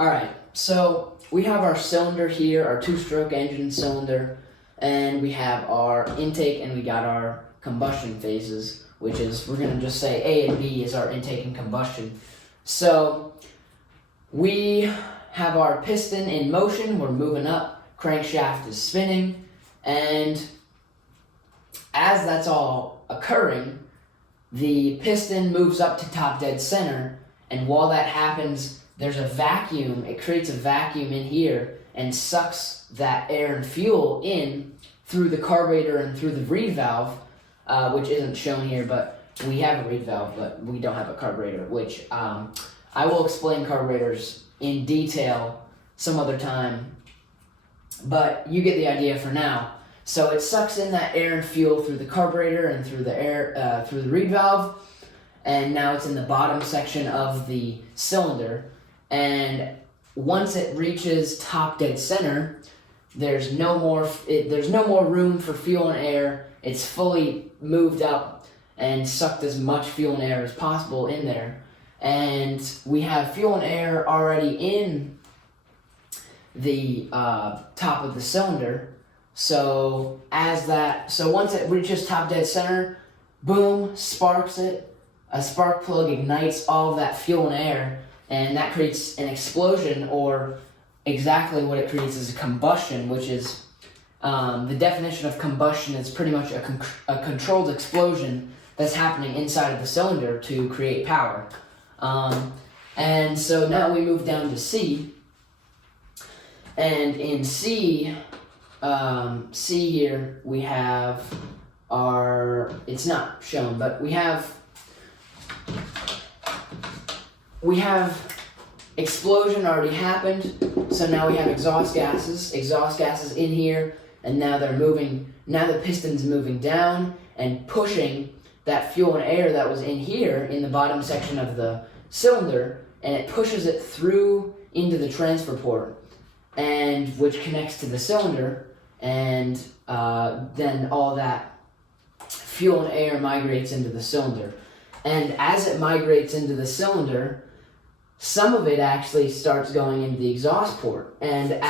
Alright, so we have our cylinder here, our two-stroke engine cylinder, and we have our intake and we got our combustion phases, which is, we're going to just say A and B is our intake and combustion. So we have our piston in motion, we're moving up, crankshaft is spinning, and as that's all occurring, the piston moves up to top dead center, and while that happens, there's a vacuum. It creates a vacuum in here and sucks that air and fuel in through the carburetor and through the reed valve, which isn't shown here, but we have a reed valve, but we don't have a carburetor, which I will explain carburetors in detail some other time, but you get the idea for now. So it sucks in that air and fuel through the carburetor and through the air through the reed valve, and now it's in the bottom section of the cylinder. And once it reaches top dead center, there's no more room for fuel and air. It's fully moved up and sucked as much fuel and air as possible in there. And we have fuel and air already in the top of the cylinder. So once it reaches top dead center, boom, sparks it. A spark plug ignites all of that fuel and air, and that creates an explosion, or exactly what it creates is a combustion, which is, the definition of combustion is pretty much a controlled explosion that's happening inside of the cylinder to create power. And so now we move down to C, and in C here we have it's not shown, but we have explosion already happened, so now we have exhaust gases in here, and now the piston's moving down and pushing that fuel and air that was in here in the bottom section of the cylinder, and it pushes it through into the transfer port, and which connects to the cylinder, and then all that fuel and air migrates into the cylinder. And as it migrates into the cylinder, some of it actually starts going into the exhaust port, and it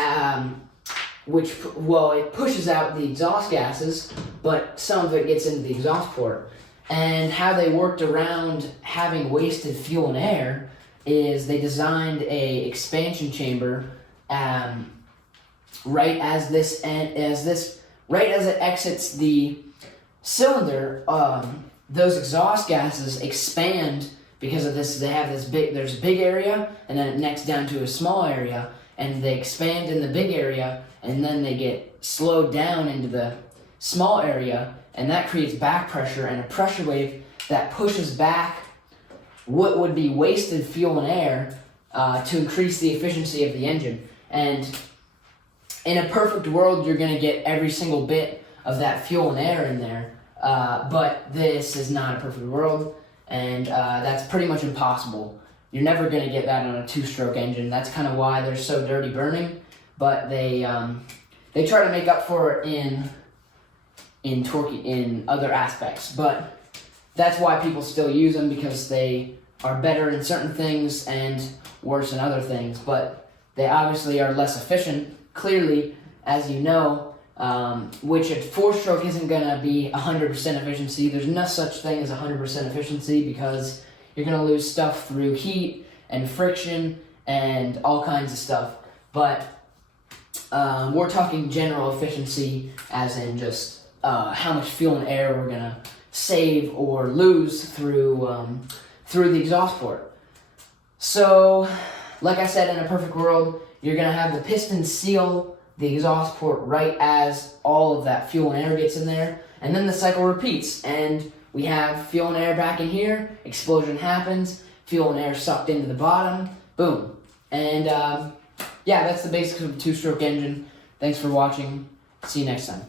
pushes out the exhaust gases, but some of it gets into the exhaust port. And how they worked around having wasted fuel and air is they designed a expansion chamber right as it exits the cylinder. Those exhaust gases expand because of this. There's a big area, and then it necks down to a small area, and they expand in the big area, and then they get slowed down into the small area, and that creates back pressure and a pressure wave that pushes back what would be wasted fuel and air to increase the efficiency of the engine. And in a perfect world, you're going to get every single bit of that fuel and air in there. But this is not a perfect world, and that's pretty much impossible. You're never going to get that on a two-stroke engine. That's kind of why they're so dirty burning, but they try to make up for it in torque, in other aspects. But that's why people still use them, because they are better in certain things and worse in other things. But they obviously are less efficient, clearly, as you know. Which a four-stroke isn't going to be 100% efficiency. There's no such thing as 100% efficiency, because you're going to lose stuff through heat and friction and all kinds of stuff. But we're talking general efficiency, as in just how much fuel and air we're going to save or lose through the exhaust port. So, like I said, in a perfect world, you're going to have the piston seal the exhaust port right as all of that fuel and air gets in there, and then the cycle repeats, and we have fuel and air back in here, explosion happens, fuel and air sucked into the bottom, boom. And yeah, that's the basics of a two-stroke engine. Thanks for watching. See you next time.